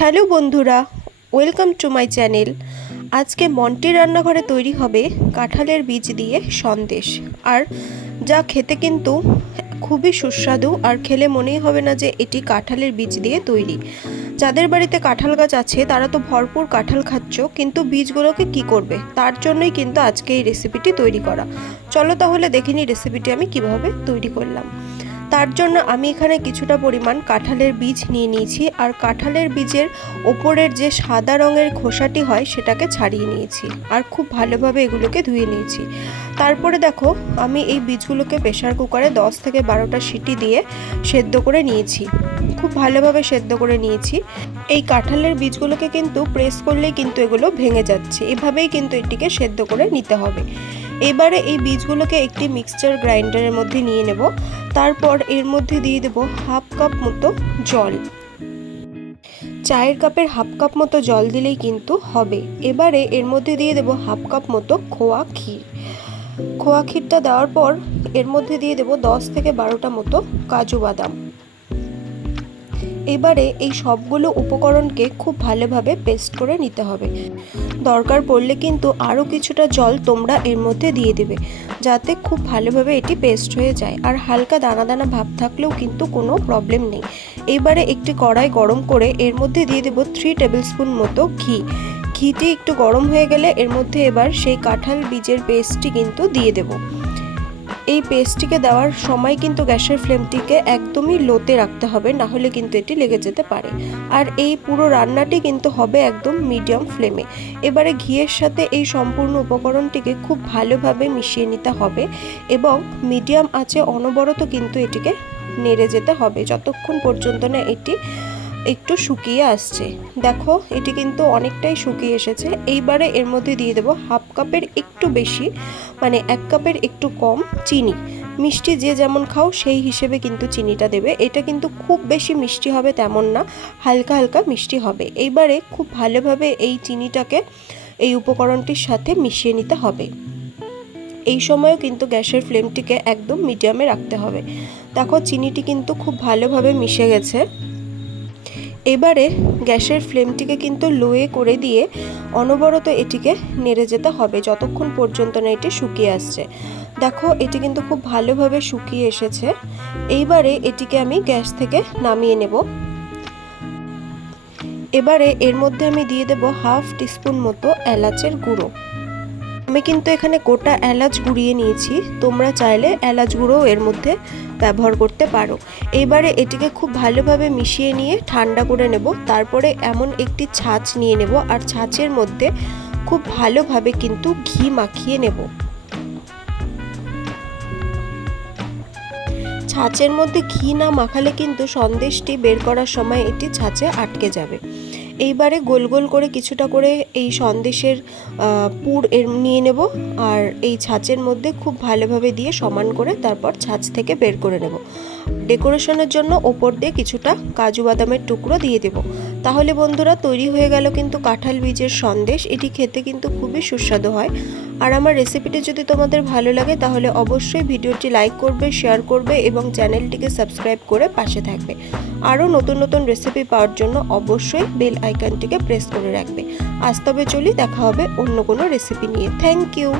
Hello বন্ধুরা, welcome to my channel. আজকে মন্টি রান্নাঘরে তৈরি হবে কাঁঠালের বীজ দিয়ে সন্দেশ, আর যা খেতে কিন্তু খুবই সুস্বাদু, আর খেলে মনেই হবে না যে এটি কাঁঠালের বীজ দিয়ে তৈরি। যাদের বাড়িতে কাঁঠাল গাছ আছে তারা তো ভরপুর কাঁঠাল খাচ্ছ, কিন্তু বীজগুলোকে কি করবে, তার জন্যই কিন্তু আজকে এই রেসিপিটি তৈরি করা। চলো তাহলে দেখে নিই রেসিপিটি আমি কিভাবে তৈরি করলাম। তার জন্য আমি এখানে কিছুটা পরিমাণ কাঁঠালের বীজ নিয়ে নিয়েছি, আর কাঁঠালের বীজের ওপরের যে সাদা রঙের খোসাটি হয় সেটাকে ছাড়িয়ে নিয়েছি, আর খুব ভালোভাবে এগুলোকে ধুয়ে নিয়েছি। তারপরে দেখো, আমি এই বীজগুলোকে প্রেসার কুকারে 10 থেকে 12টা সিটি দিয়ে সেদ্ধ করে নিয়েছি। খুব ভালোভাবে সেদ্ধ করে নিয়েছি। এই কাঁঠালের বীজগুলোকে কিন্তু প্রেস করলেই কিন্তু এগুলো ভেঙে যাচ্ছে, এভাবেই কিন্তু এটিকে সেদ্ধ করে নিতে হবে। এবারে এই বীজগুলোকে একটি মিক্সচার গ্রাইন্ডারের মধ্যে নিয়ে নেব। তারপর এর মধ্যে দিয়ে দেব হাফ কাপ মতো জল। চায়ের কাপের হাফ কাপ মতো জল দিলেই কিন্তু হবে। এবারে এর মধ্যে দিয়ে দেব হাফ কাপ মতো খোয়া ক্ষীর। খোয়া ক্ষীরটা দেওয়ার পর এর মধ্যে দিয়ে দেব 10 থেকে 12টা মতো কাজু বাদাম। এবারে এই সবগুলো উপকরণকে খুব ভালোভাবে পেস্ট করে নিতে হবে। দরকার পড়লে কিন্তু আরও কিছুটা জল তোমরা এর মধ্যে দিয়ে দেবে, যাতে খুব ভালোভাবে এটি পেস্ট হয়ে যায়। আর হালকা দানা দানা ভাব থাকলেও কিন্তু কোনো প্রবলেম নেই। এবারে একটি কড়াই গরম করে এর মধ্যে দিয়ে দেব 3 টেবিল স্পুন মতো ঘি। ঘিটি একটু গরম হয়ে গেলে এর মধ্যে এবার সেই কাঁঠাল বীজের পেস্টটি কিন্তু দিয়ে দেব। এই পেস্টটিকে দেওয়ার সময় কিন্তু গ্যাসের ফ্লেমটিকে একদমই লোতে রাখতে হবে, না হলে কিন্তু এটি লেগে যেতে পারে। আর এই পুরো রান্নাটি কিন্তু হবে একদম মিডিয়াম ফ্লেমে। এবারে ঘিয়ের সাথে এই সম্পূর্ণ উপকরণটিকে খুব ভালোভাবে মিশিয়ে নিতে হবে, এবং মিডিয়াম আঁচে অনবরত কিন্তু এটিকে নেড়ে যেতে হবে যতক্ষণ পর্যন্ত না এটি একটু শুকিয়ে আসছে। দেখো, এটি কিন্তু অনেকটাই শুকিয়ে এসেছে। এইবারে এর মধ্যে দিয়ে দেবো হাফ কাপের একটু বেশি, মানে 1 কাপের একটু কম চিনি। মিষ্টি যে যেমন খাও সেই হিসেবে কিন্তু চিনিটা দেবে। এটা কিন্তু খুব বেশি মিষ্টি হবে তেমন না, হালকা হালকা মিষ্টি হবে। এইবারে খুব ভালোভাবে এই চিনিটাকে এই উপকরণটির সাথে মিশিয়ে নিতে হবে। এই সময়ও কিন্তু গ্যাসের ফ্লেমটিকে একদম মিডিয়ামে রাখতে হবে। দেখো, চিনিটি কিন্তু খুব ভালোভাবে মিশে গেছে। এবারে গ্যাসের ফ্লেমটিকে কিন্তু লোয়ে করে দিয়ে অনবরত এটিকে নেড়ে যেতে হবে যতক্ষণ পর্যন্ত না এটি শুকিয়ে আসছে। দেখো, এটি কিন্তু খুব ভালোভাবে শুকিয়ে এসেছে। এইবারে এটিকে আমি গ্যাস থেকে নামিয়ে নেব। এবারে এর মধ্যে আমি দিয়ে দেব হাফ টিস্পুন মতো এলাচের গুঁড়ো। আমি কিন্তু এখানে গোটা এলাচ গুঁড়িয়ে নিয়েছি, তোমরা চাইলে এলাচ গুঁড়ো এর মধ্যে ব্যবহার করতে পারো। এবারে এটিকে খুব ভালোভাবে মিশিয়ে নিয়ে ঠান্ডা করে নেব। তারপরে এমন একটি ছাঁচ নিয়ে নেব, আর ছাঁচের মধ্যে খুব ভালোভাবে কিন্তু ঘি মাখিয়ে নেব। ছাঁচের মধ্যে ঘি না মাখালে কিন্তু সন্দেশটি বের করার সময় এটি ছাঁচে আটকে যাবে। এইবারে গোল গোল করে কিছুটা করে এই সন্দেশের পুর নিয়ে নেব, আর এই ছাঁচের মধ্যে খুব ভালোভাবে দিয়ে সমান করে তারপর ছাঁচ থেকে বের করে নেব। ডেকোরেশনের জন্য ওপর দিয়ে কিছুটা কাজু বাদামের টুকরো দিয়ে দেব। তাহলে বন্ধুরা, তৈরি হয়ে গেল কিন্তু কাঁঠাল বীজের সন্দেশ। এটি খেতে কিন্তু খুবই সুস্বাদু হয়। আর আমার রেসিপিটি যদি তোমাদের ভালো লাগে তাহলে অবশ্যই ভিডিওটি লাইক করবে, শেয়ার করবে এবং চ্যানেলটিকে সাবস্ক্রাইব করে পাশে থাকবে। আরও নতুন নতুন রেসিপি পাওয়ার জন্য অবশ্যই বেল আইকনটিকে প্রেস করে রাখবে। আজ তবে চলি, দেখা হবে অন্য কোনো রেসিপি নিয়ে। Thank you.